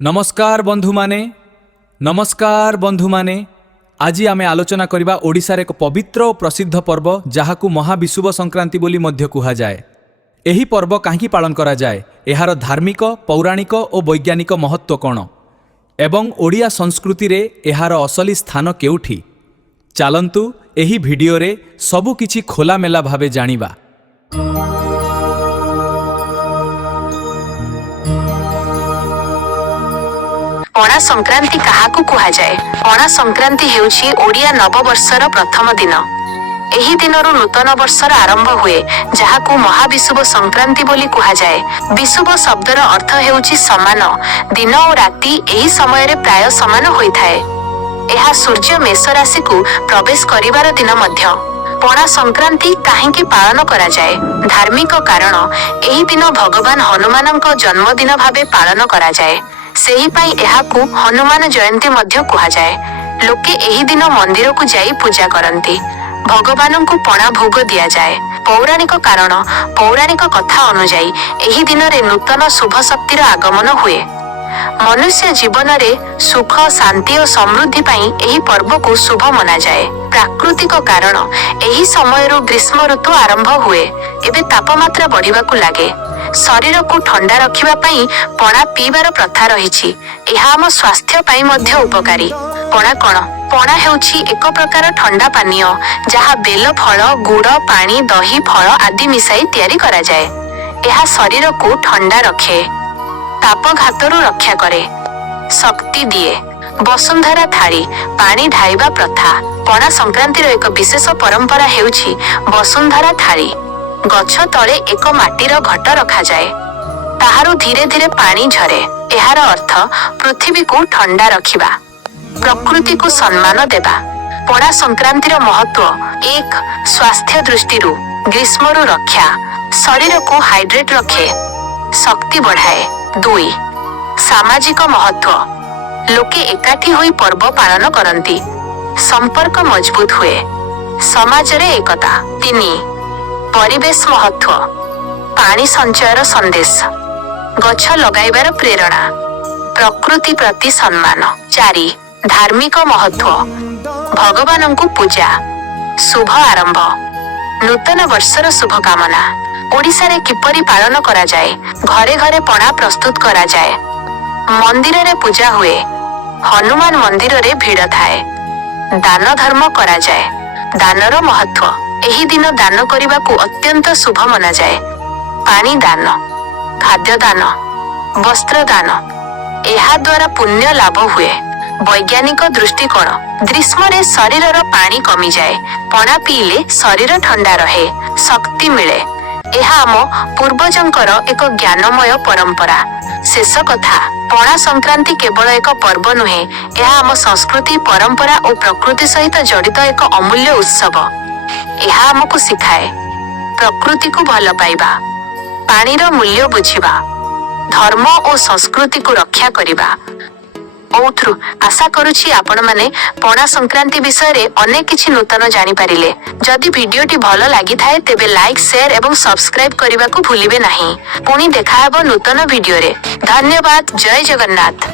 नमस्कार बंधु माने आज आमे आलोचना करिबा ओडिशार एक पवित्र और प्रसिद्ध पर्व जहाकू महाबिसुब संक्रांति बोली मध्य कुहा जाए। एही पर्व काहेकि पालन करा जाए, एहार धार्मिक पौराणिक और वैज्ञानिक महत्व कौन एवं ओडिया संस्कृति रे एहार असली स्थान केउठी, चलंतु एही भिडियो रे सबु किछि खोलामेला भावे जानिबा। पणा संक्रांति काहाकू कुहा जाए? पणा संक्रांति हेउछि ओडिया नववर्षर प्रथम दिन। एही दिनरु नूतन वर्षर आरंभ हुए, जहाकू महाबिसुब संक्रांति बोली कुहा जाए। बिसुब शब्दर अर्थ हेउछि समान। दिन और राति एही समय रे प्राय समान होइथाए। एहा सूर्य मेष राशि को प्रवेश करिवार दिन मध्य। पणा संक्रांति काहेकि पालन करा जाए? धार्मिक कारण। एही दिन भगवान हनुमानଙ୍କ जन्मदिन भावे पालन करा जाए। सेही पाई एहाकू हनुमान जयंती मध्य कुहा जाए। लोके एही दिन मंदिर को जाई पूजा करंती। भगवान को पणा भोग दिया जाए। पौराणिक कारण। पौराणिक कथा अनुଯାयी एही दिन रे नूतन शुभ शक्तिर आगमन हुए। मनुष्य जीवन रे सुख शांति और समृद्धि पाई एही पर्व को शुभ मना जाए। प्राकृतिक कारण। एही समयरु ग्रीष्म ऋतु आरंभ हुए। एबे तापमात्रा बढ़िबा को लागे। शरीर को ठंडा रखिबा पाई पणा पीबार प्रथा रहिछि। एहा हम स्वास्थ्य पाई मध्य उपकारी। पणा कण? पणा हेउछि एक प्रकार ठंडा पानीय, जहा बेल फल, गुड़, पानी, दही, फल आदि मिसाई तैयारी करा जाए। एहा शरीर को ठंडा रखे, तापघातरु रक्षा करे, शक्ति दिए। वसुंधरा थाली पानी ढाइबा प्रथा। पणा संक्रांतिर एक विशेष परंपरा हेउछि वसुंधरा थाली। गछ तले एक माटीर घट रखा जाए, ताहारु धीरे धीरे पानी झरे। एहार अर्थ पृथ्वी को ठंडा रखिबा, प्रकृति को सम्मान देबा। पणा संक्रांतिर महत्व: 1. स्वास्थ्य दृष्टिरु ग्रीष्मरु रक्षा, शरीर को हाइड्रेट रखे, शक्ति बढ़ाए। 2. सामाजिक महत्व: लोके एकाठी होई पर्व पालन करंती, संपर्क मजबूत हुए, समाज रे एकता। 3. परिवेश महत्व: पानी संचयर संदेश, गछ लगाइबार प्रेरणा, प्रकृति प्रति सम्मान। 4. धार्मिक महत्व: भगवान को पूजा, शुभ आरंभ, नूतन वर्षर शुभकामना। ओडिशा रे किपरि पालन करा जाए? घरे घरे पणा प्रस्तुत करा जाए, मंदिर रे पूजा हुए, हनुमान मंदिर रे भीड़ थाए, दान धर्म करा जाए। दानर महत्व: एही दिन दान करिबा को अत्यंत शुभ मना जाए। पानी दान, खाद्य दान, वस्त्र दान, एहा द्वारा पुण्य लाभ हुए। वैज्ञानिक दृष्टिकोण: ग्रीष्म रे शरीरर पानी कमी जाए, पणा पीले शरीर ठंडा रहे, शक्ति मिले। एहा आम पूर्वजंकर एक ज्ञानमय परंपरा। शेष कथा, पणा संक्रांति केवल एक पर्व नुहे, एहा आम संस्कृति, परंपरा और प्रकृति सहित जड़ित एक अमूल्य उत्सव। एहा हमको सिखाए प्रकृति को भल पाइबा, पानीर मूल्य बुझिबा, धर्म और संस्कृति को रक्षा करिबा। औथ्रु आशा करुछि आपण माने पणा संक्रांति विषय रे अनेक किछि नूतन जानि पारिले। जदि वीडियोटी भल लागि थाए तेबे लाइक, शेयर एवं सब्सक्राइब करिबा को भूलिबे नाही। पुणी देखा हेबो नूतन वीडियो रे। धन्यवाद। जय जगन्नाथ।